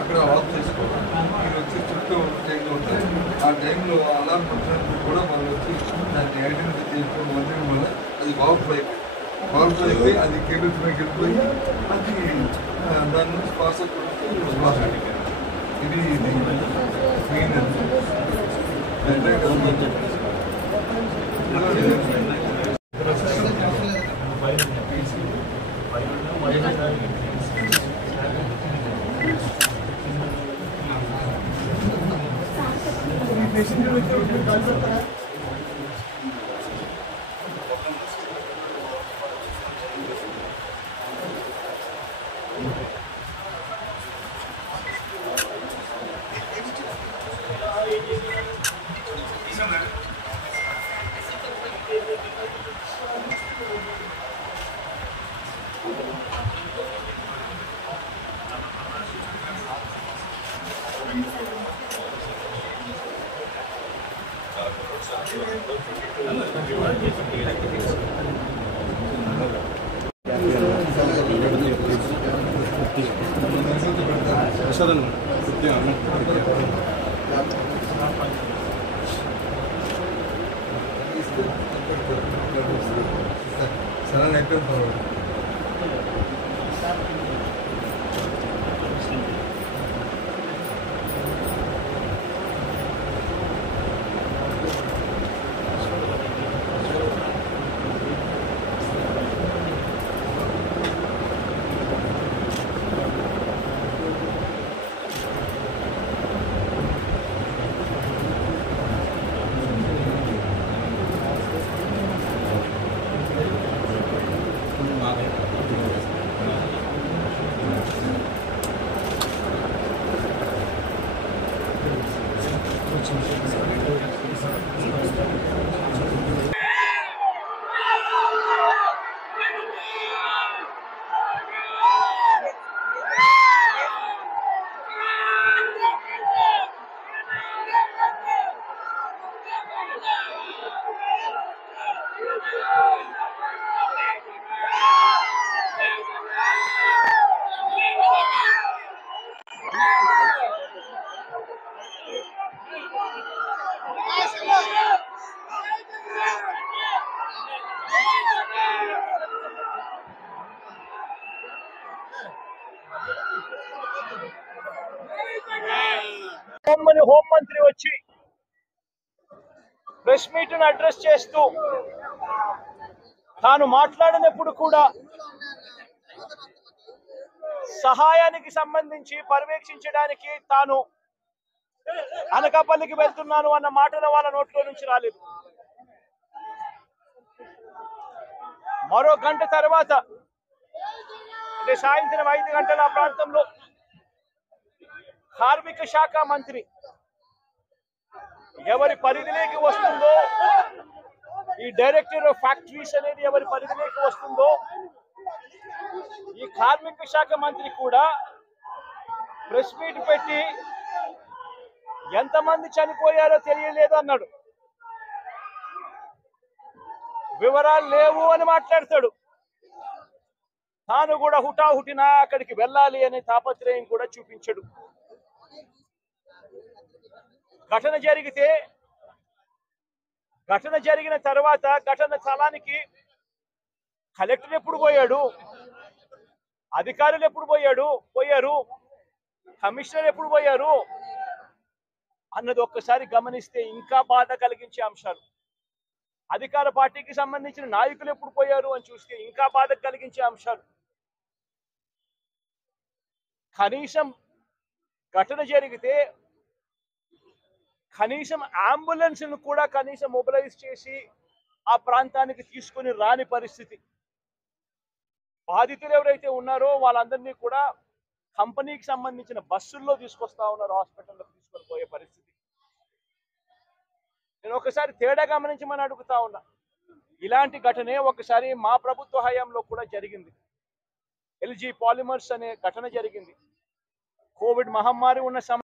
అక్కడ ఆఫ్ చేసుకోవాలి. మీరు వచ్చి చుట్టూ టైంలో ఉంటాయి. ఆ టైంలో అలారం పట్టినప్పుడు కూడా మనం వచ్చి దాన్ని ఐడెంటిఫై చేసుకోవడం వల్ల అది బాగుపోయి అది కేబుల్స్ పైకి వెళ్ళిపోయి అది దాని నుంచి పాస్ అవుతుంది. ఇది మెయిన్ సరే నెట్టు హోంమంత్రి వచ్చి ప్రెస్ మీట్ ను అడ్రస్ చేస్తూ తాను మాట్లాడినప్పుడు కూడా సహాయానికి సంబంధించి పర్యవేక్షించడానికి తాను అనకాపల్లికి వెళ్తున్నాను అన్న మాటలు వాళ్ళ నోట్లో నుంచి రాలేదు. మరో గంట తర్వాత అంటే సాయంత్రం 5 గంటల ప్రాంతంలో కార్మిక శాఖ మంత్రి ఎవరి పరిధిలోకి వస్తుందో, ఈ డైరెక్టర్ ఆఫ్ ఫ్యాక్టరీస్ అనేది ఎవరి పరిధిలోకి వస్తుందో, ఈ కార్మిక శాఖ మంత్రి కూడా ప్రెస్ మీట్ పెట్టి ఎంతమంది చనిపోయారో తెలియలేదు అన్నాడు. వివరాలు లేవు అని మాట్లాడతాడు. తాను కూడా హుటాహుటిన అక్కడికి వెళ్ళాలి అనే తాపత్రయం కూడా చూపించడు. ఘటన జరిగిన తర్వాత ఘటన స్థలానికి కలెక్టర్ ఎప్పుడు పోయాడు, అధికారులు ఎప్పుడు పోయారు, కమిషనర్ ఎప్పుడు పోయారు అన్నది ఒక్కసారి గమనిస్తే ఇంకా బాధ కలిగించే అంశాలు. అధికార పార్టీకి సంబంధించిన నాయకులు ఎప్పుడు పోయారు అని చూస్తే ఇంకా బాధ కలిగించే అంశాలు. కనీసం ఘటన జరిగితే కనీసం అంబులెన్స్ ను కూడా కనీసం మొబిలైజ్ చేసి ఆ ప్రాంతానికి తీసుకుని రాని పరిస్థితి. బాధితులు ఎవరైతే ఉన్నారో వాళ్ళందరినీ కూడా కంపెనీకి సంబంధించిన బస్సుల్లో తీసుకొస్తా ఉన్నారు, హాస్పిటల్లో తీసుకొని పోయే పరిస్థితి. నేను ఒకసారి తేడా గమనించమని అడుగుతా ఉన్నా. ఇలాంటి ఘటనే ఒకసారి మా ప్రభుత్వ హయాంలో కూడా జరిగింది. LG పాలిమర్స్ అనే ఘటన జరిగింది. కోవిడ్ మహమ్మారి ఉన్న